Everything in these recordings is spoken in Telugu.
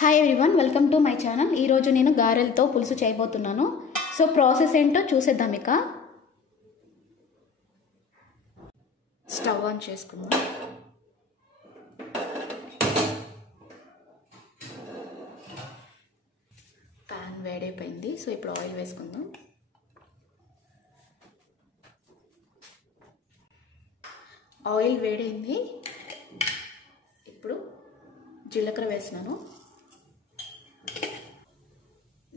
Hi everyone, welcome to my channel. ఈరోజు నేను గారెలతో పులుసు చేయబోతున్నాను. సో ప్రాసెస్ ఏంటో చూసేద్దాం. ఇక స్టవ్ ఆన్ చేసుకుందాం. ప్యాన్ వేడైపోయింది. సో ఇప్పుడు ఆయిల్ వేసుకుందాం. ఆయిల్ వేడైంది. ఇప్పుడు జీలకర్ర వేసినాను.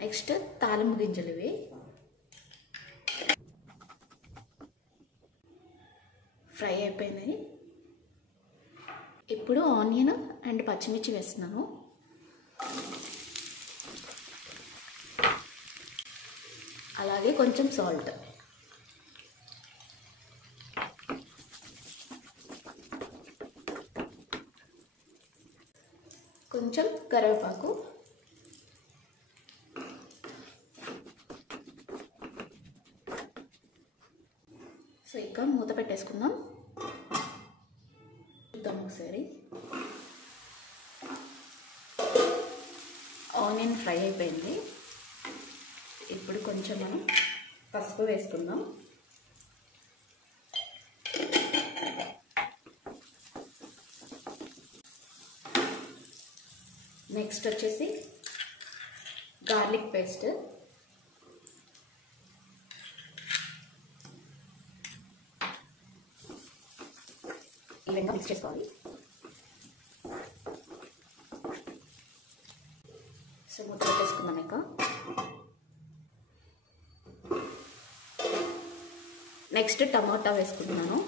నెక్స్ట్ తాలింపు గింజలు ఇవి. ఫ్రై అయిపోయినాయి. ఇప్పుడు ఆనియన్ అండ్ పచ్చిమిర్చి వేస్తున్నాను. అలాగే కొంచెం సాల్ట్. కొంచెం కరివేపాకు. సో ఇక మూత పెట్టేసుకుందాం. చూద్దాం ఒకసారి. ఆనియన్ ఫ్రై అయిపోయింది. ఇప్పుడు కొంచెం మనం పసుపు వేసుకుందాం. నెక్స్ట్ వచ్చేసి గార్లిక్ పేస్ట్. ఈ విధంగా మిక్స్ చేసుకోవాలి. సో మూత పెట్టేసుకుందాం. ఇక నెక్స్ట్ టమాటా వేసుకుంటున్నాను.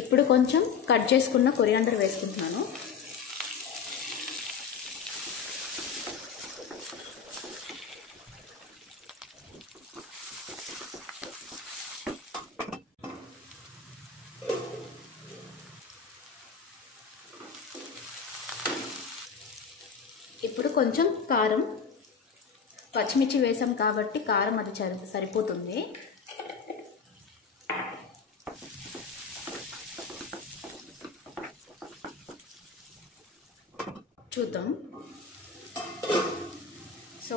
ఇప్పుడు కొంచెం కట్ చేసుకున్న కొరియాండర్ వేసుకుంటున్నాను. ఇప్పుడు కొంచెం కారం. పచ్చిమిర్చి వేసాం కాబట్టి కారం అది సరిపోతుంది. చూద్దాం. సో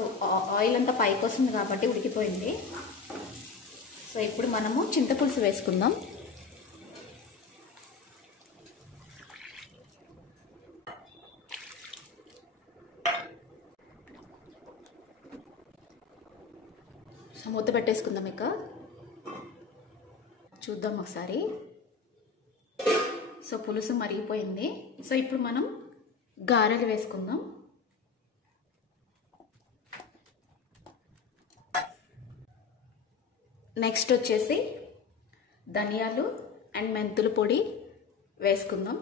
ఆయిల్ అంతా పైకి వస్తుంది కాబట్టి ఉడికిపోయింది. సో ఇప్పుడు మనము చింతపులుసు వేసుకుందాం. సో మూత పెట్టేసుకుందాం. ఇక చూద్దాం ఒకసారి. సో పులుసు మరిగిపోయింది. సో ఇప్పుడు మనం గారెలు వేసుకుందాం. నెక్స్ట్ వచ్చేసి ధనియాలు అండ్ మెంతుల పొడి వేసుకుందాం.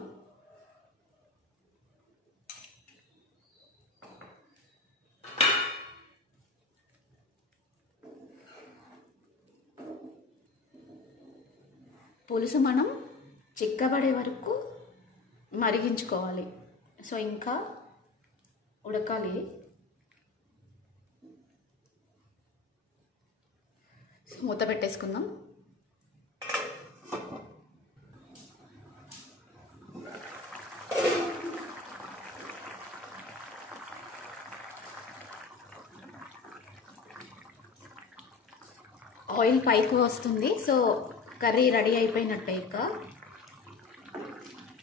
పులుసు మనం చిక్కబడే వరకు మరిగించుకోవాలి. సో ఇంకా ఉడకాలి. సో మూత పెట్టేసుకుందాం. ఆయిల్ పైకి వస్తుంది. సో కర్రీ రెడీ అయిపోయినట్టే. ఇక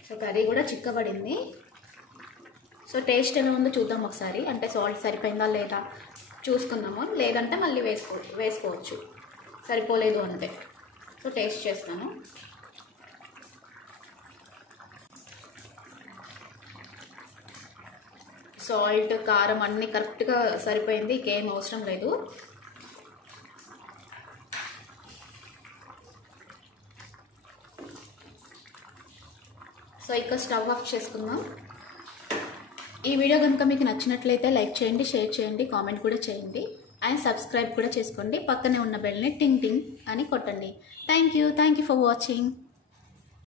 సో కర్రీ కూడా చిక్కబడింది. సో టేస్ట్ ఎలా ఉందో చూద్దాం ఒకసారి. అంటే సాల్ట్ సరిపోయిందా లేదా చూసుకుందాము. లేదంటే మళ్ళీ వేసుకోవచ్చు సరిపోలేదు అంటే. సో టేస్ట్ చేస్తాను. సాల్ట్ కారం అన్నీ కరెక్ట్గా సరిపోయింది. ఇంకేం అవసరం లేదు. సో ఇక స్టవ్ ఆఫ్ చేసుకుందాం. ఈ వీడియో కనుక మీకు నచ్చినట్లయితే లైక్ చేయండి, షేర్ చేయండి, కామెంట్ కూడా చేయండి అండ్ సబ్స్క్రైబ్ కూడా చేసుకోండి. పక్కనే ఉన్న బెల్ని టింగ్ టింగ్ అని కొట్టండి. Thank you for watching.